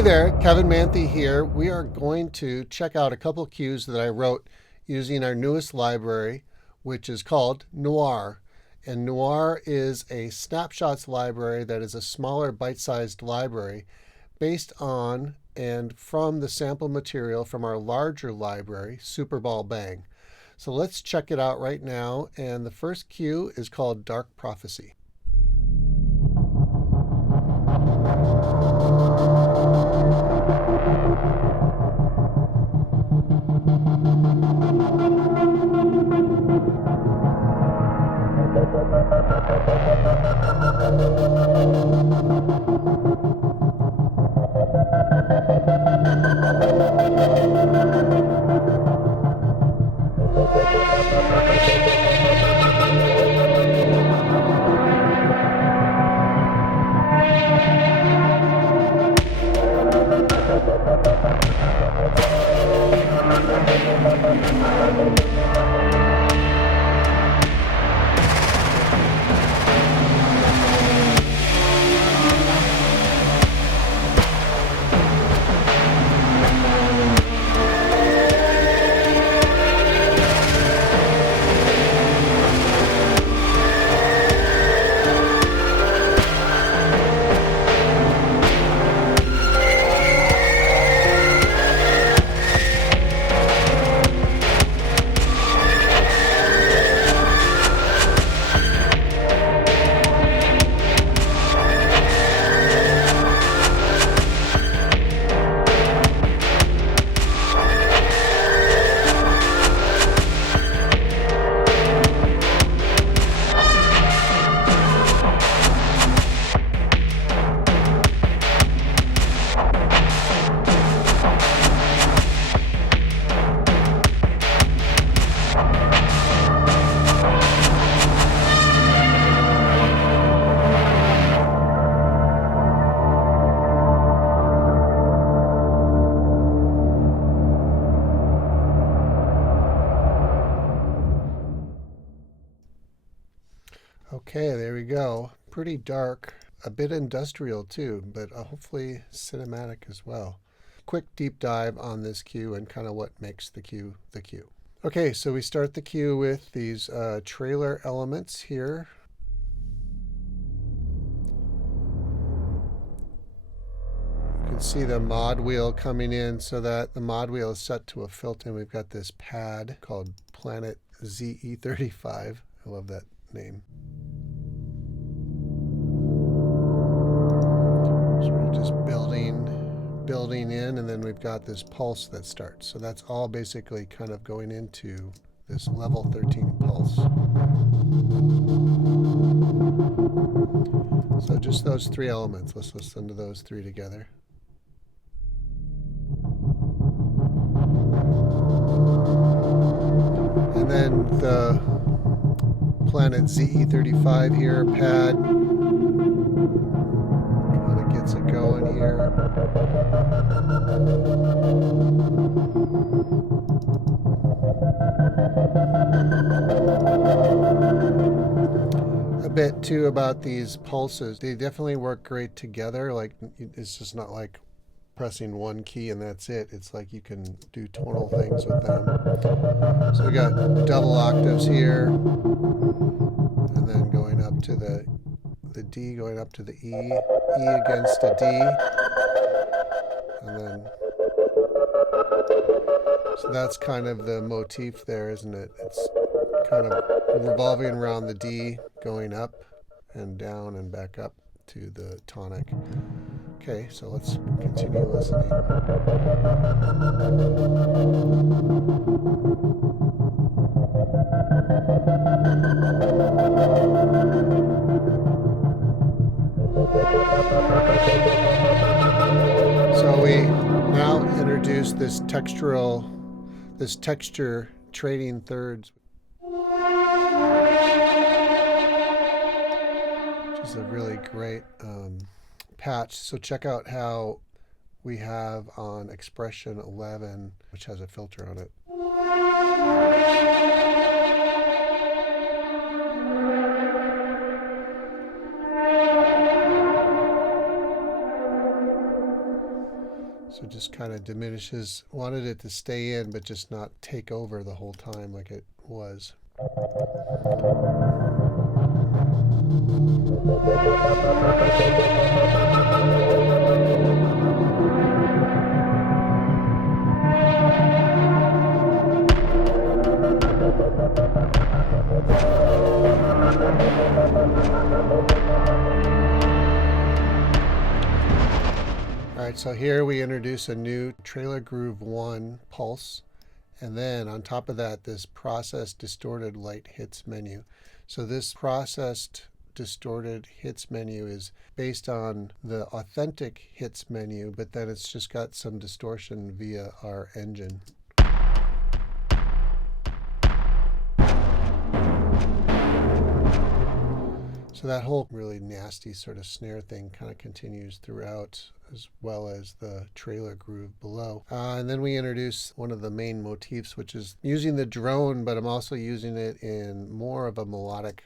Hey there, Kevin Manthe here. We are going to check out a couple cues that I wrote using our newest library, which is called Noire. And Noire is a snapshots library that is a smaller bite-sized library based on and from the sample material from our larger library, Superball Bang. So let's check it out right now. And the first cue is called Dark Prophecy. Okay, there we go. Pretty dark, a bit industrial too, but hopefully cinematic as well. Quick deep dive on this cue and kind of what makes the cue the cue. Okay, so we start the cue with these trailer elements here. You can see the mod wheel coming in, so that the mod wheel is set to a filter. We've got this pad called Planet ZE35. I love that name. So we're just building in, and then we've got this pulse that starts. So that's all basically kind of going into this level 13 pulse. So just those three elements. Let's listen to those three together. And then the Planet ZE35 here, pad, kind of gets it going here. A bit too about these pulses. They definitely work great together. Like, it's just not like pressing one key and that's it. It's like you can do tonal things with them. So we got double octaves here, and then going up to the D, going up to the E, E against a D, and then, so that's kind of the motif there, isn't it? It's kind of revolving around the D, going up and down and back up to the tonic. Okay, so let's continue listening. So we now introduce this texture trading thirds, which is a really great patch. So check out how we have on expression 11, which has a filter on it. it just kind of diminishes. Wanted it to stay in, but just not take over the whole time like it was. Alright, so here we introduce a new trailer groove 1 pulse, and then on top of that this processed distorted light hits menu. So this processed distorted hits menu is based on the authentic hits menu, but then it's just got some distortion via our engine. So that whole really nasty sort of snare thing kind of continues throughout, as well as the trailer groove below. And then we introduce one of the main motifs, which is using the drone, but I'm also using it in more of a melodic.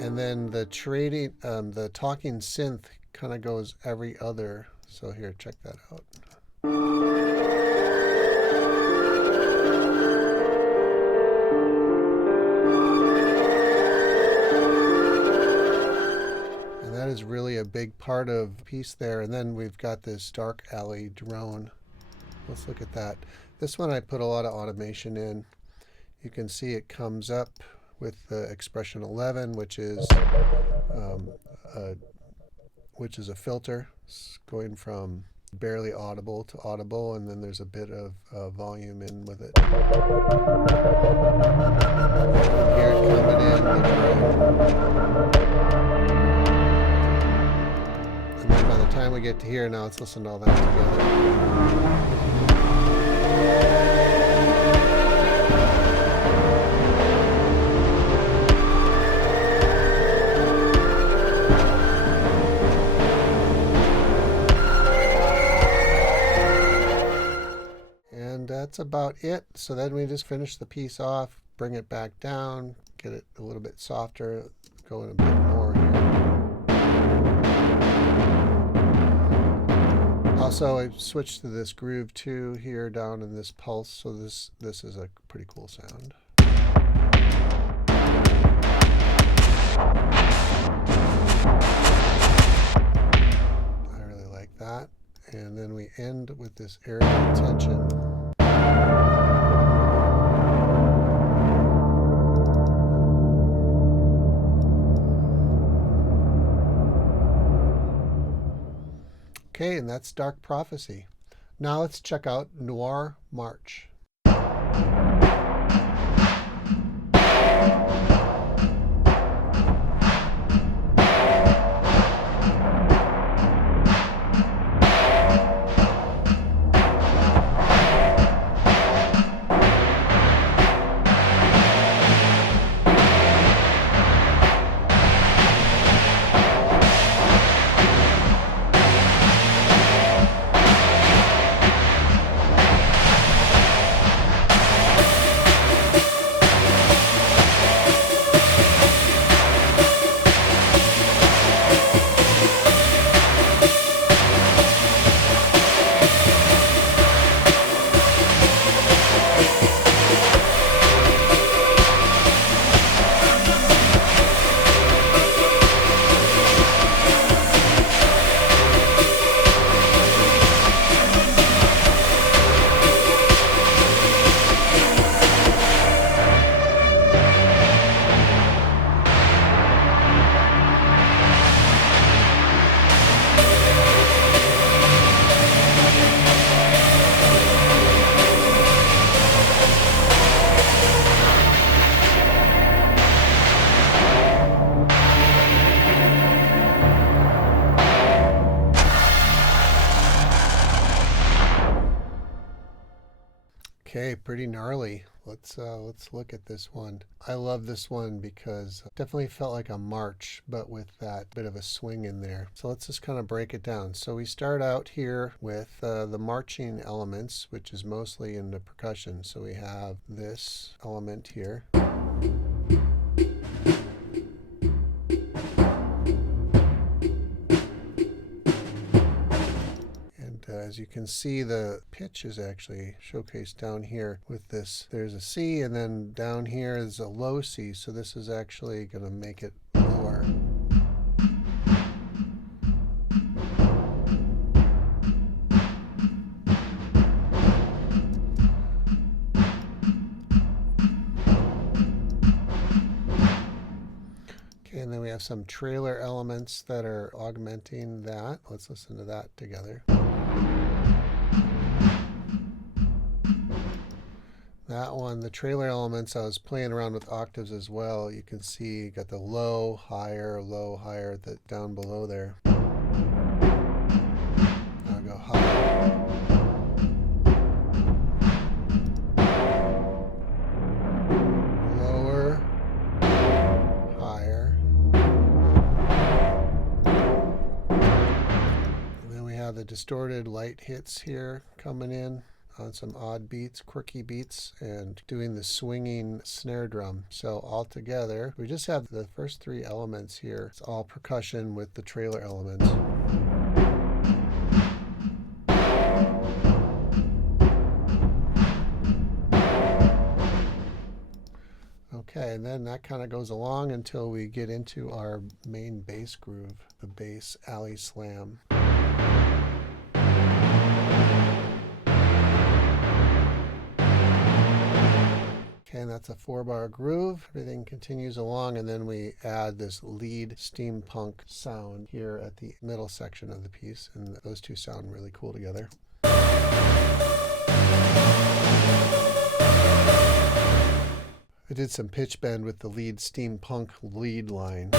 And then the talking synth kind of goes every other. So here, check that out. That is really a big part of the piece there. And then we've got this dark alley drone. Let's look at that. This one I put a lot of automation in. You can see it comes up with the expression 11, which is a filter. It's going from barely audible to audible, and then there's a bit of volume in with it. Hear it coming in the drone. And then by the time we get to here, now let's listen to all that together. And that's about it. So then we just finish the piece off, bring it back down, get it a little bit softer, go in a bit more here. Also, I switched to this groove 2 here down in this pulse, so this is a pretty cool sound. I really like that. And then we end with this area of tension. Okay, and that's Dark Prophecy. Now let's check out Noire March. Okay, pretty gnarly. Let's look at this one. I love this one because it definitely felt like a march, but with that bit of a swing in there. So let's just kind of break it down. So we start out here with the marching elements, which is mostly in the percussion. So we have this element here. As you can see, the pitch is actually showcased down here with this. There's a C, and then down here is a low C, so this is actually going to make it lower. And then we have some trailer elements that are augmenting that. Let's listen to that together. That one, the trailer elements, I was playing around with octaves as well. You can see you got the low, higher, that down below there. Now go higher. Lower, higher. And then we have the distorted light hits here coming in on some odd beats, quirky beats, and doing the swinging snare drum. So all together, we just have the first three elements here. It's all percussion with the trailer elements. Okay, and then that kind of goes along until we get into our main bass groove, the bass alley slam. And that's a 4-bar groove. Everything continues along, and then we add this lead steampunk sound here at the middle section of the piece, and those two sound really cool together. I did some pitch bend with the lead steampunk lead line.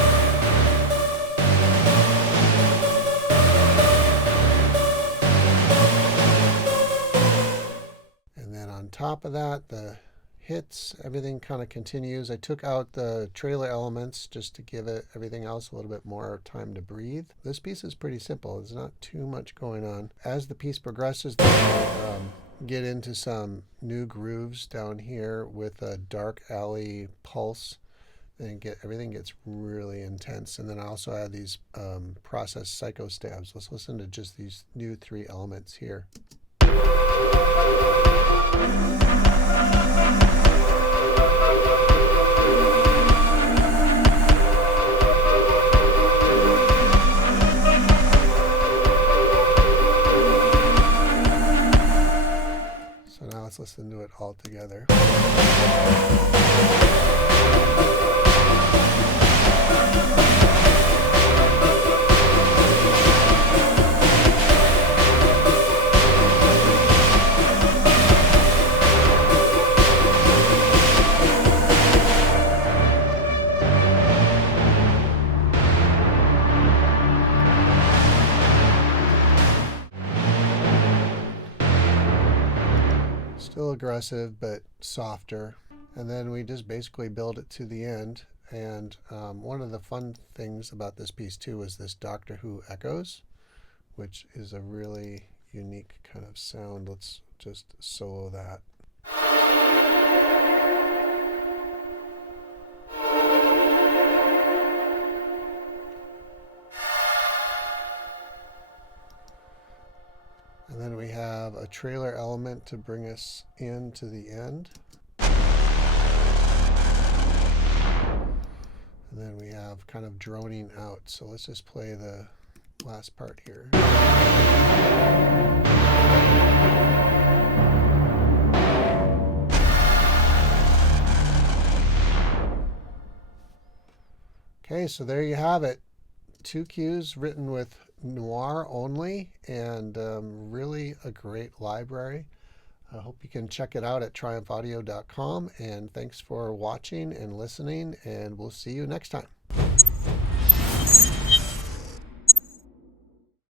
And then on top of that, the hits, everything kind of continues. I took out the trailer elements just to give it everything else a little bit more time to breathe. This piece is pretty simple. There's not too much going on. As the piece progresses, we'll get into some new grooves down here with a dark alley pulse, and everything gets really intense. And then I also add these processed psycho stabs. Let's listen to just these new 3 elements here. So now let's listen to it all together. Still aggressive, but softer. And then we just basically build it to the end. And one of the fun things about this piece too is this Doctor Who echoes, which is a really unique kind of sound. Let's just solo that. And then we have a trailer element to bring us into the end. And then we have kind of droning out. So let's just play the last part here. Okay, so there you have it. 2 cues written with Noire only, and really a great library. I hope you can check it out at triumphaudio.com, and thanks for watching and listening, and we'll see you next time.